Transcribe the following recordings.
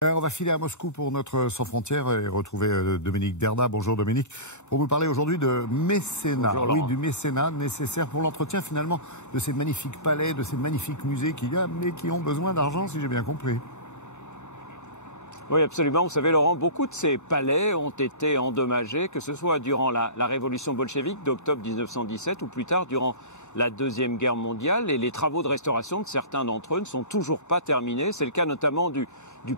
On va filer à Moscou pour notre Sans Frontières et retrouver Dominique Derda. Bonjour Dominique, pour nous parler aujourd'hui de mécénat. Bonjour, oui, du mécénat nécessaire pour l'entretien finalement de ces magnifiques palais, de ces magnifiques musées qu'il y a, mais qui ont besoin d'argent si j'ai bien compris. Oui, absolument. Vous savez, Laurent, beaucoup de ces palais ont été endommagés, que ce soit durant la révolution bolchevique d'octobre 1917 ou plus tard durant la Deuxième Guerre mondiale. Et les travaux de restauration de certains d'entre eux ne sont toujours pas terminés. C'est le cas notamment du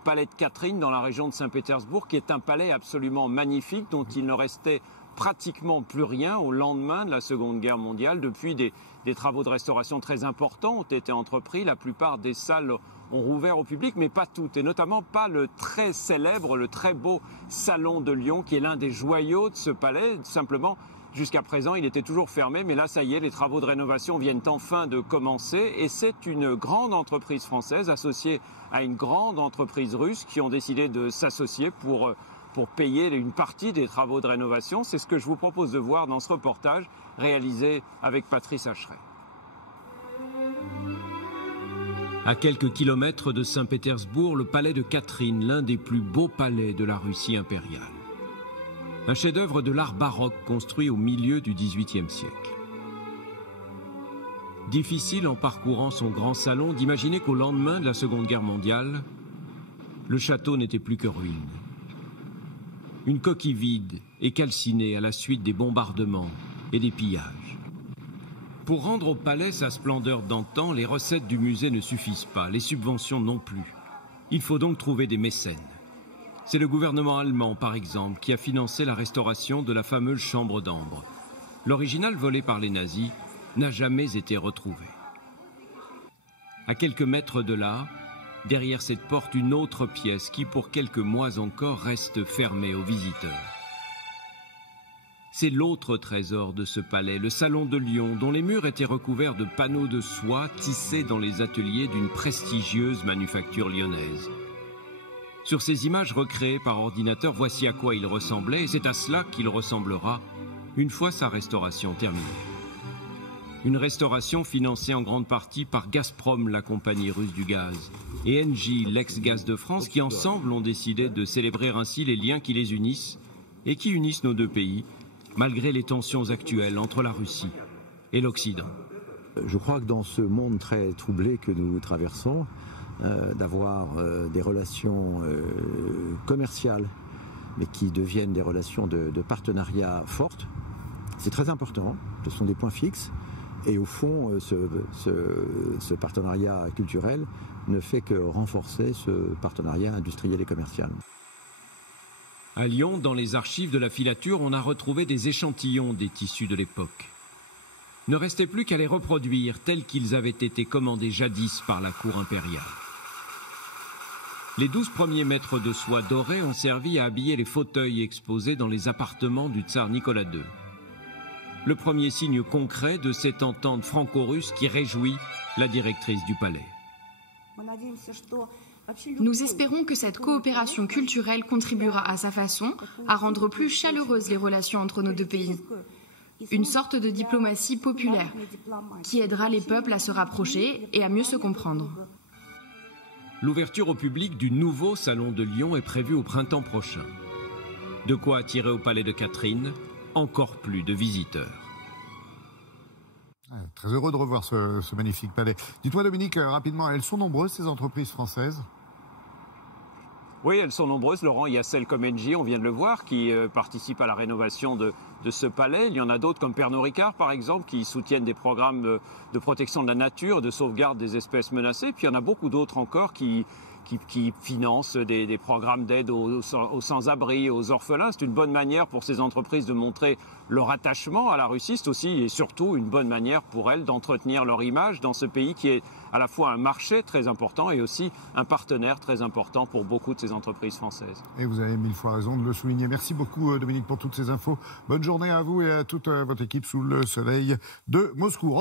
palais de Catherine dans la région de Saint-Pétersbourg, qui est un palais absolument magnifique dont il ne restait pratiquement plus rien au lendemain de la Seconde Guerre mondiale. Depuis, des travaux de restauration très importants ont été entrepris. La plupart des salles ont rouvert au public, mais pas toutes, et notamment pas le très célèbre, le très beau Salon de Lyon, qui est l'un des joyaux de ce palais. Simplement, jusqu'à présent, il était toujours fermé, mais là, ça y est, les travaux de rénovation viennent enfin de commencer, et c'est une grande entreprise française associée à une grande entreprise russe qui ont décidé de s'associer pour payer une partie des travaux de rénovation. C'est ce que je vous propose de voir dans ce reportage réalisé avec Patrice Hacheret. À quelques kilomètres de Saint-Pétersbourg, le palais de Catherine, l'un des plus beaux palais de la Russie impériale. Un chef-d'œuvre de l'art baroque construit au milieu du XVIIIe siècle. Difficile en parcourant son grand salon d'imaginer qu'au lendemain de la Seconde Guerre mondiale, le château n'était plus que ruine. Une coquille vide et calcinée à la suite des bombardements et des pillages. Pour rendre au palais sa splendeur d'antan, les recettes du musée ne suffisent pas, les subventions non plus. Il faut donc trouver des mécènes. C'est le gouvernement allemand, par exemple, qui a financé la restauration de la fameuse chambre d'ambre. L'original volé par les nazis n'a jamais été retrouvé. À quelques mètres de là, derrière cette porte, une autre pièce qui, pour quelques mois encore, reste fermée aux visiteurs. C'est l'autre trésor de ce palais, le Salon de Lyon, dont les murs étaient recouverts de panneaux de soie tissés dans les ateliers d'une prestigieuse manufacture lyonnaise. Sur ces images recréées par ordinateur, voici à quoi il ressemblait, et c'est à cela qu'il ressemblera une fois sa restauration terminée. Une restauration financée en grande partie par Gazprom, la compagnie russe du gaz, et Engie, l'ex-Gaz de France, qui ensemble ont décidé de célébrer ainsi les liens qui les unissent et qui unissent nos deux pays, malgré les tensions actuelles entre la Russie et l'Occident. Je crois que dans ce monde très troublé que nous traversons, d'avoir des relations commerciales, mais qui deviennent des relations de partenariat fortes, c'est très important, ce sont des points fixes, et au fond, ce partenariat culturel ne fait que renforcer ce partenariat industriel et commercial. À Lyon, dans les archives de la filature, on a retrouvé des échantillons des tissus de l'époque. Ne restait plus qu'à les reproduire tels qu'ils avaient été commandés jadis par la cour impériale. Les 12 premiers mètres de soie dorée ont servi à habiller les fauteuils exposés dans les appartements du tsar Nicolas II. Le premier signe concret de cette entente franco-russe qui réjouit la directrice du palais. Nous espérons que cette coopération culturelle contribuera à sa façon à rendre plus chaleureuses les relations entre nos deux pays. Une sorte de diplomatie populaire qui aidera les peuples à se rapprocher et à mieux se comprendre. L'ouverture au public du nouveau Salon de Lyon est prévue au printemps prochain. De quoi attirer au palais de Catherine encore plus de visiteurs. Très heureux de revoir ce magnifique palais. Dites-moi Dominique, rapidement, elles sont nombreuses ces entreprises françaises ? Oui, elles sont nombreuses, Laurent. Il y a celles comme Engie, on vient de le voir, qui participent à la rénovation de ce palais. Il y en a d'autres comme Pernod Ricard, par exemple, qui soutiennent des programmes de protection de la nature, de sauvegarde des espèces menacées. Puis il y en a beaucoup d'autres encore qui financent des programmes d'aide aux sans-abri, aux orphelins. C'est une bonne manière pour ces entreprises de montrer leur attachement à la Russie. C'est aussi et surtout une bonne manière pour elles d'entretenir leur image dans ce pays qui est à la fois un marché très important et aussi un partenaire très important pour beaucoup de ces entreprises françaises. Et vous avez mille fois raison de le souligner. Merci beaucoup Dominique pour toutes ces infos. Bonne journée à vous et à toute votre équipe sous le soleil de Moscou.